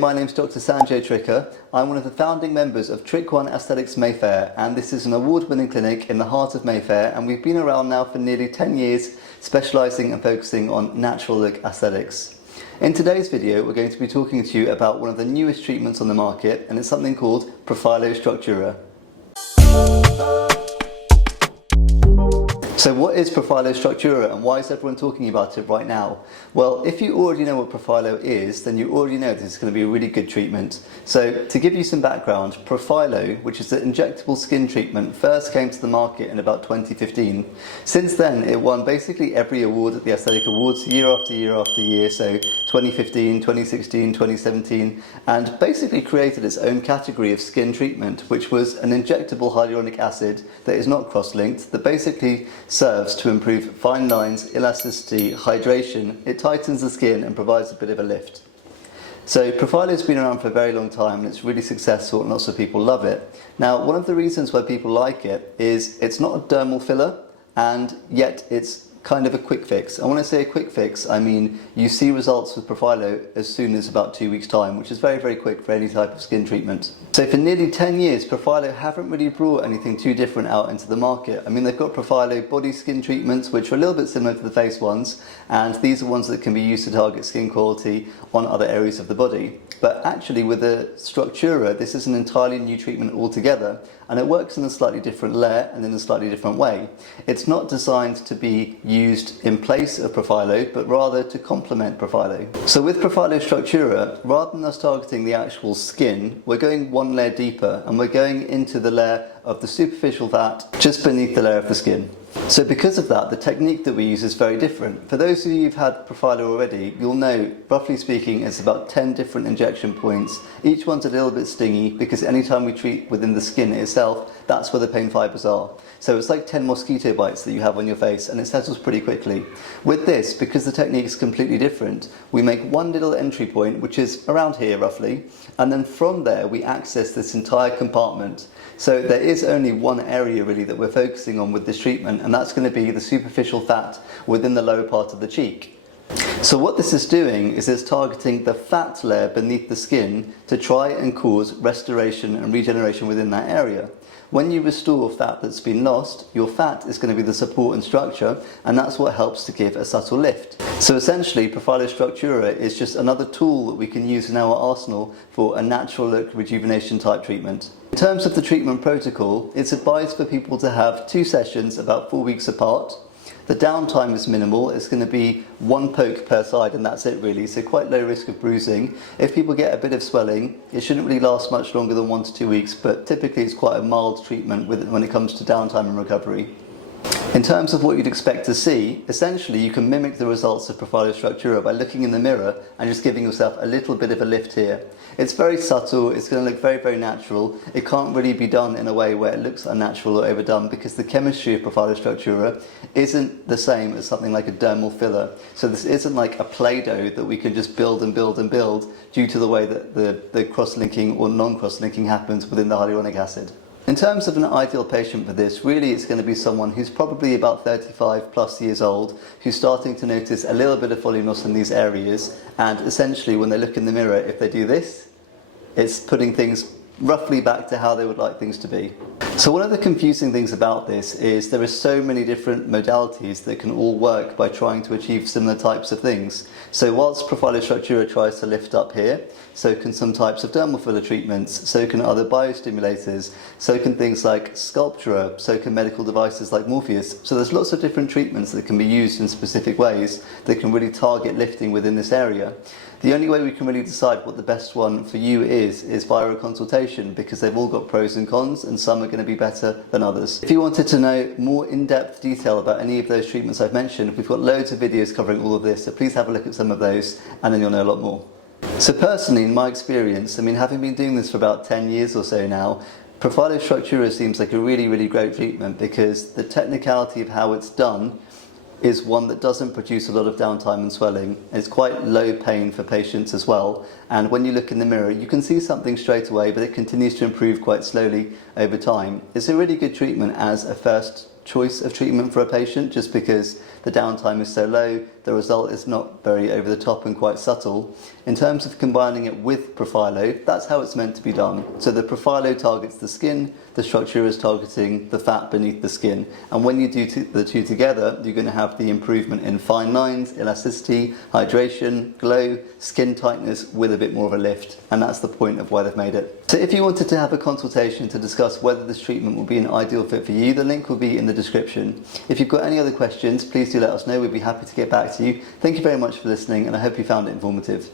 My name's Doctor Sanjay. I'm one of the founding members of Trick One Aesthetics Mayfair, and this is an award-winning clinic in the heart of Mayfair, and we've been around now for nearly 10 years, specialising and focusing on natural look aesthetics. In today's video, we're going to be talking to you about one of the newest treatments on the market, and it's something called Profhilo Structura. So what is Profhilo Structura and why is everyone talking about it right now? Well, if you already know what Profhilo is, then you already know this is going to be a really good treatment. So to give you some background, Profhilo, which is an injectable skin treatment, first came to the market in about 2015. Since then, it won basically every award at the Aesthetic Awards year after year after year, so 2015, 2016, 2017, and basically created its own category of skin treatment, which was an injectable hyaluronic acid that is not cross-linked, that basically serves to improve fine lines, elasticity, hydration. It tightens the skin and provides a bit of a lift. So Profhilo's been around for a very long time and it's really successful and lots of people love it. Now, one of the reasons why people like it is it's not a dermal filler and yet it's kind of a quick fix. And when I say a quick fix, I mean you see results with Profhilo as soon as about 2 weeks' time, which is very, very quick for any type of skin treatment. So for nearly 10 years, Profhilo haven't really brought anything too different out into the market. I mean, they've got Profhilo body skin treatments, which are a little bit similar to the face ones, and these are ones that can be used to target skin quality on other areas of the body. But actually with the Structura, this is an entirely new treatment altogether, and it works in a slightly different layer and in a slightly different way. It's not designed to be used in place of Profhilo, but rather to complement Profhilo. So with Profhilo Structura, rather than us targeting the actual skin, we're going one layer deeper, and we're going into the layer of the superficial fat just beneath the layer of the skin. So because of that, the technique that we use is very different. For those of you who've had Profhilo already, you'll know, roughly speaking, it's about 10 different injection points. Each one's a little bit stingy because anytime we treat within the skin itself, that's where the pain fibers are. So it's like 10 mosquito bites that you have on your face and it settles pretty quickly. With this, because the technique is completely different, we make one little entry point, which is around here roughly, and then from there we access this entire compartment. So there is only one area really that we're focusing on with this treatment, and that's going to be the superficial fat within the lower part of the cheek. So what this is doing is it's targeting the fat layer beneath the skin to try and cause restoration and regeneration within that area. When you restore fat that's been lost, your fat is going to be the support and structure, and that's what helps to give a subtle lift. So essentially, Profhilo Structura is just another tool that we can use in our arsenal for a natural look rejuvenation type treatment. In terms of the treatment protocol, it's advised for people to have 2 sessions about 4 weeks apart. The downtime is minimal. It's going to be 1 poke per side and that's it really, so quite low risk of bruising. If people get a bit of swelling, it shouldn't really last much longer than 1 to 2 weeks, but typically it's quite a mild treatment when it comes to downtime and recovery. In terms of what you'd expect to see, essentially you can mimic the results of Profhilo Structura by looking in the mirror and just giving yourself a little bit of a lift here. It's very subtle, it's going to look very, very natural. It can't really be done in a way where it looks unnatural or overdone because the chemistry of Profhilo Structura isn't the same as something like a dermal filler. So this isn't like a Play-Doh that we can just build and build and build due to the way that the cross-linking or non-cross-linking happens within the hyaluronic acid. In terms of an ideal patient for this, really it's going to be someone who's probably about 35 plus years old, who's starting to notice a little bit of volume loss in these areas, and essentially when they look in the mirror, if they do this, it's putting things roughly back to how they would like things to be. So one of the confusing things about this is there are so many different modalities that can all work by trying to achieve similar types of things. So whilst Profhilo Structura tries to lift up here, so can some types of dermal filler treatments, so can other biostimulators, so can things like Sculptura, so can medical devices like Morpheus. So there's lots of different treatments that can be used in specific ways that can really target lifting within this area. The only way we can really decide what the best one for you is via a consultation, because they've all got pros and cons and some are going to be better than others. If you wanted to know more in-depth detail about any of those treatments I've mentioned, we've got loads of videos covering all of this, so please have a look at some of those and then you'll know a lot more. So personally, in my experience, I mean, having been doing this for about 10 years or so now, Profhilo Structura seems like a really, really great treatment because the technicality of how it's done is one that doesn't produce a lot of downtime and swelling. It's quite low pain for patients as well, and when you look in the mirror you can see something straight away, but it continues to improve quite slowly over time. It's a really good treatment as a first choice of treatment for a patient, just because the downtime is so low, the result is not very over the top and quite subtle. In terms of combining it with Profhilo, that's how it's meant to be done. So the Profhilo targets the skin, the Structura is targeting the fat beneath the skin. And when you do the two together, you're going to have the improvement in fine lines, elasticity, hydration, glow, skin tightness with a bit more of a lift. And that's the point of why they've made it. So if you wanted to have a consultation to discuss whether this treatment will be an ideal fit for you, the link will be in the description. If you've got any other questions, please do let us know. We'd be happy to get back to you. Thank you very much for listening, and I hope you found it informative.